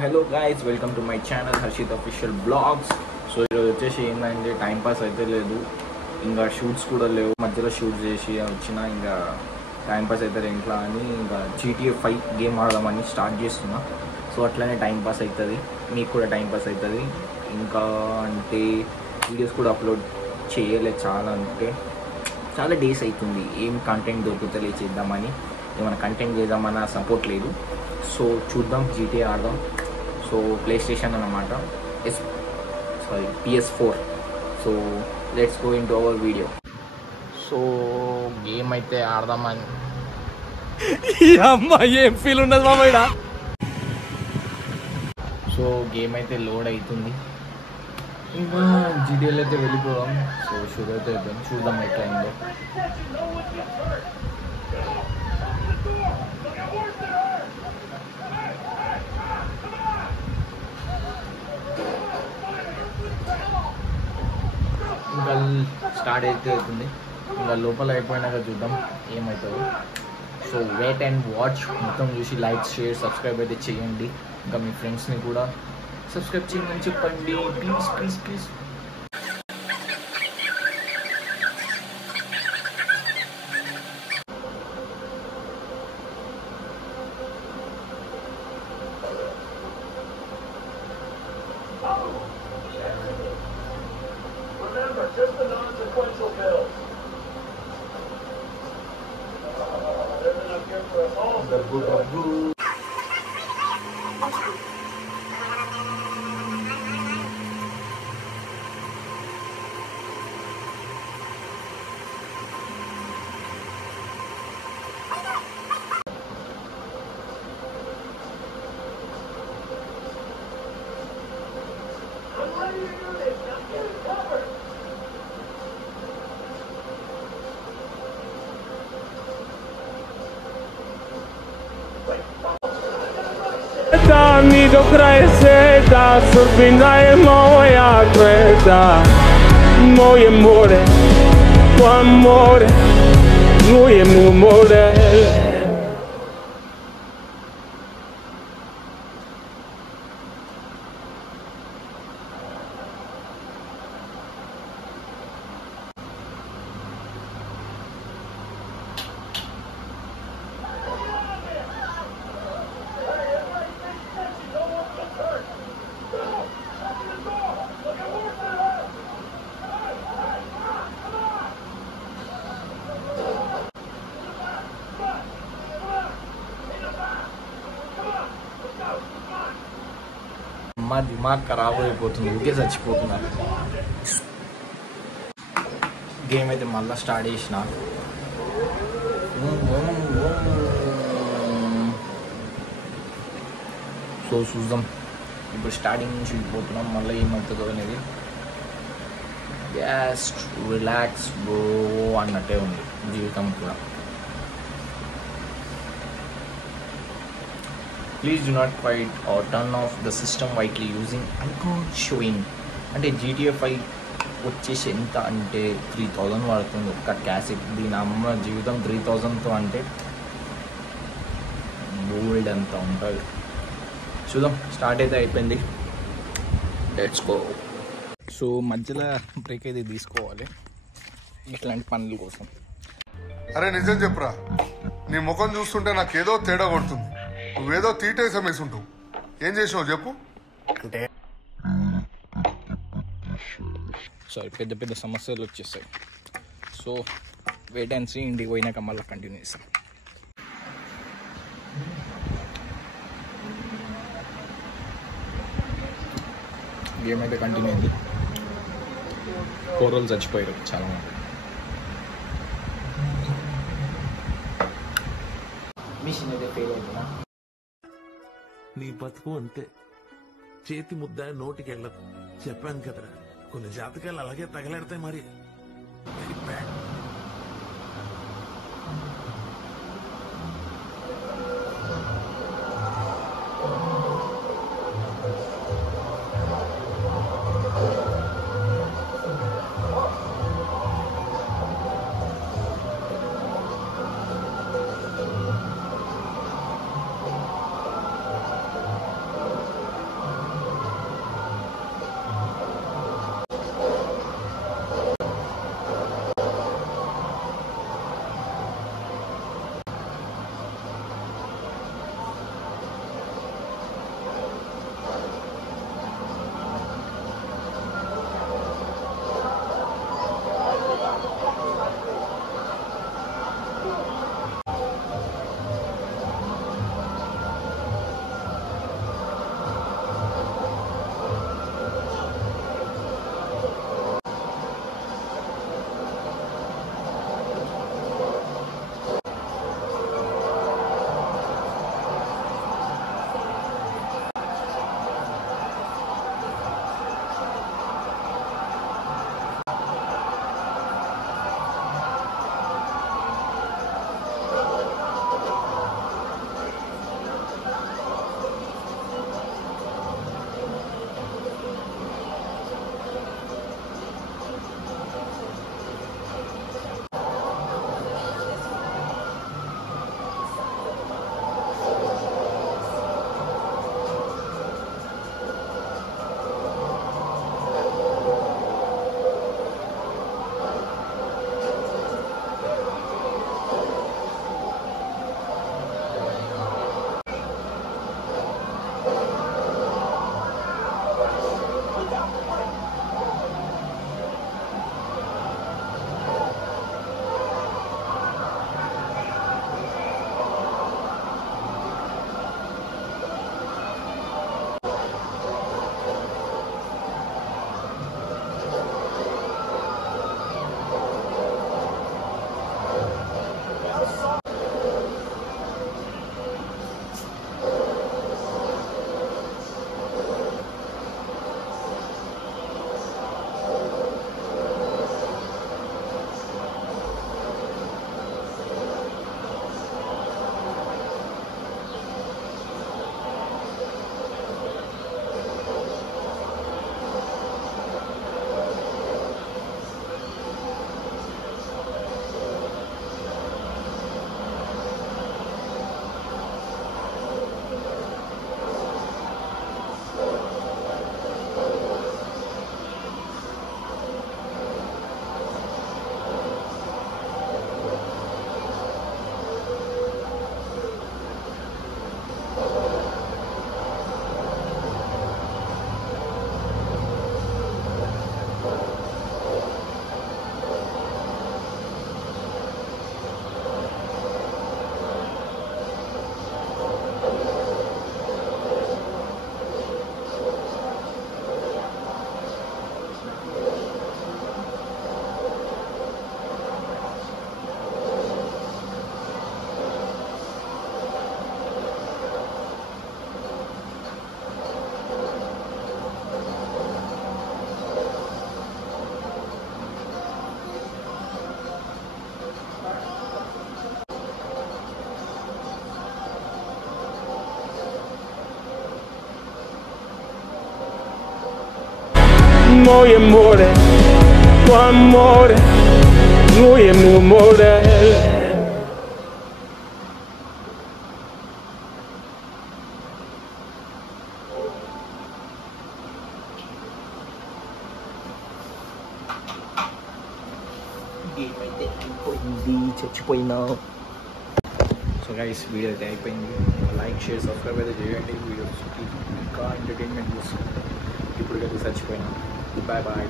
hello guys, welcome to my channel Harshit Official Vlogs. So ఈరోజు వచ్చేసి ఏంటంటే time pass అయితే లేదు, ఇంకా షూట్స్ కూడా లేవు, మధ్యలో షూట్ చేసి వచ్చిన ఇంకా టైం పాస్ అయితే ఇంట్లో అని ఇంకా GTA 5 గేమ్ ఆడదామని స్టార్ట్ చేస్తున్నా. సో అట్లనే టైం పాస్ అవుతుంది, మీకు కూడా టైం పాస్ అవుతుంది. ఇంకా అంటే వీడియోస్ కూడా అప్లోడ్ చేయలేదు, చాలా డేస్ అవుతుంది, ఏం కంటెంట్ దొరుకుతలే చేద్దామని, ఏమైనా కంటెంట్ చేద్దామన్న సపోర్ట్ లేదు. సో చూద్దాం, GTA ఆడదాం. సో ప్లే స్టేషన్ అన్నమాట, PS4. So let's go in to our video. So game అయితే ఆడదామని ఏం ఫీల్ ఉండదు మామయ్య. సో గేమ్ అయితే లోడ్ అవుతుంది, ఇంకా GTAలో అయితే వెళ్ళిపోదాం. సో షూట్ అయితే అయిపోయింది, చూద్దాం ఎట్లా అయిందో. ఇంకా స్టార్ట్ అయితే అవుతుంది, ఇంకా లోపల అయిపోయినాక చూద్దాం ఏమవుతుందో. సో వెయిట్ అండ్ వాచ్, మొత్తం చూసి లైక్, షేర్, సబ్స్క్రైబ్ అయితే చేయండి. ఇంకా మీ ఫ్రెండ్స్ని కూడా సబ్స్క్రైబ్ చేయమని చెప్పండి, please please please. Just the non-sequential bills. They've been up here for us all. Mi do crescita, sorbina e moja creta. Moje more, tu amore, moje more. మా దిమాగ్ ఖరాబ్ అయిపోతుంది, ఊరికే చచ్చిపోతున్నారు. గేమ్ అయితే మళ్ళీ స్టార్ట్ చేసిన. సో చూద్దాం, ఇప్పుడు స్టార్టింగ్ నుంచి వెళ్ళిపోతున్నాం, మళ్ళీ ఏమవుతుందో అనేది. జస్ట్ రిలాక్స్ బ్రో అన్నట్టే ఉంది జీవితం కూడా. Please do not fight or turn off the system while using icon showing. అంటే GTA 5 వచ్చేసి ఎంత అంటే 3000 పడుతుంది ఒక్క క్యాసెట్. దీని అమ్మ జీవితం 3000తో అంటే బోల్డ్ అంత ఉంటుంది. చూద్దాం, స్టార్ట్ అయితే అయిపోయింది, లెట్స్ గో. సో మధ్యలో బ్రేక్ అయితే తీసుకోవాలి ఇట్లాంటి పనుల కోసం. అరే నిజం చెప్పురా, నీ ముఖం చూస్తుంటే నాకేదో తేడా కొడుతుంది. నువ్వేదో తీటేసం వేసుంటావు, ఏం చేసినావు చెప్పు. అంటే సారీ, పెద్ద పెద్ద సమస్యలు వచ్చేస్తాయి. సో వెయిట్ అండ్ సీ, ఇంటికి పోయినాక మళ్ళీ కంటిన్యూ చేస్తాం. గేమ్ అయితే కంటిన్యూ అయింది, 4 రోజులు చచ్చిపోయారు చాలా మంది. మిషన్ అయితే ఫెయిల్ అవుతున్నా. నీ బతుకు అంతే, చేతి ముద్ద నోటికి వెళ్ళదు. చెప్పాను కదరా, కొన్ని జాతకాలు అలాగే తగలెడతాయి. మరి very bad. Noi amore, tuo amore, noi è mio amore. చచ్చిపోయినా. సో గైస్ వీడియో అయితే అయిపోయింది. లైక్ షేర్ సబ్స్క్రైబ్ అయితే చేయండి. వీడియోస్ ఇంకా ఎంటర్టైన్మెంట్ చూస్తుంది. ఇప్పుడు అయితే చచ్చిపోయినా. Bye bye.